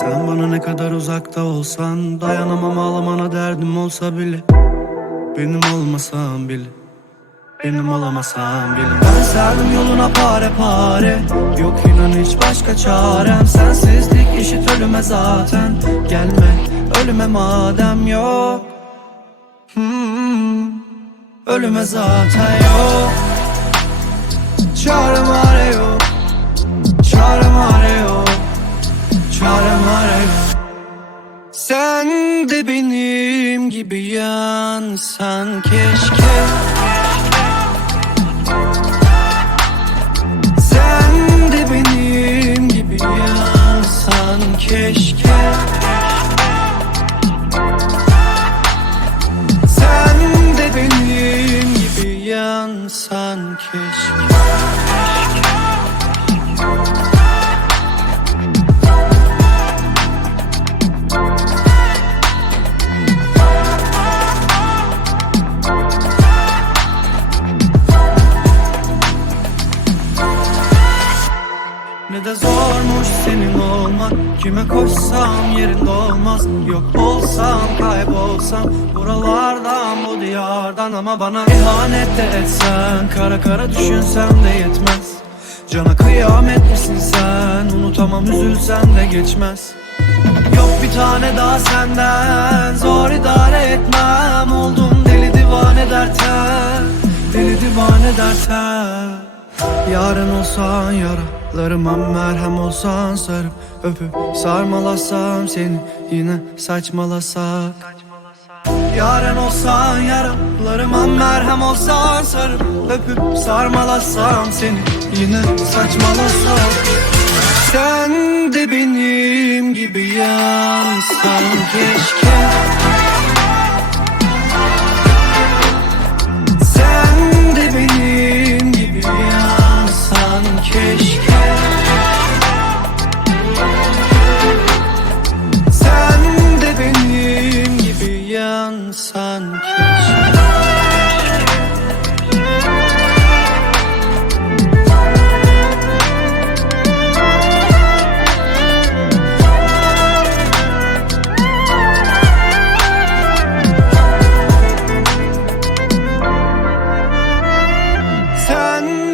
Sen bana ne kadar uzakta olsan Dayanamam ağlamana derdim olsa bile. Benim olmasan bile benim olamasan bile. Ben serdim yoluna pare pare Yok inan hiç başka çarem. Sensizlik eşit ölüme zaten Gelme ölüme madem yok. Hmm, Ölüme zaten yok. Çarem benim gibi yansan keşke Ne de zormuş senin olmak. Kime koşsam yerinde olmaz. Yok olsam kaybolsam Buralardan bu diyardan. Ama bana ihanet de etsen Kara kara düşünsem de yetmez. Cana kıyamet misin sen? Unutamam üzülsem de geçmez. Yok bir tane daha senden Zor idare etmem. Oldum deli divane derten Deli divane derten Yarın olsan yaralarıma merhem olsan sarıp öpüp sarmalasam seni yine saçmalasak. Yarın olsan yaralarıma merhem olsan sarıp öpüp sarmalasam seni yine saçmalasak. Sen de benim gibi yansan keşke 看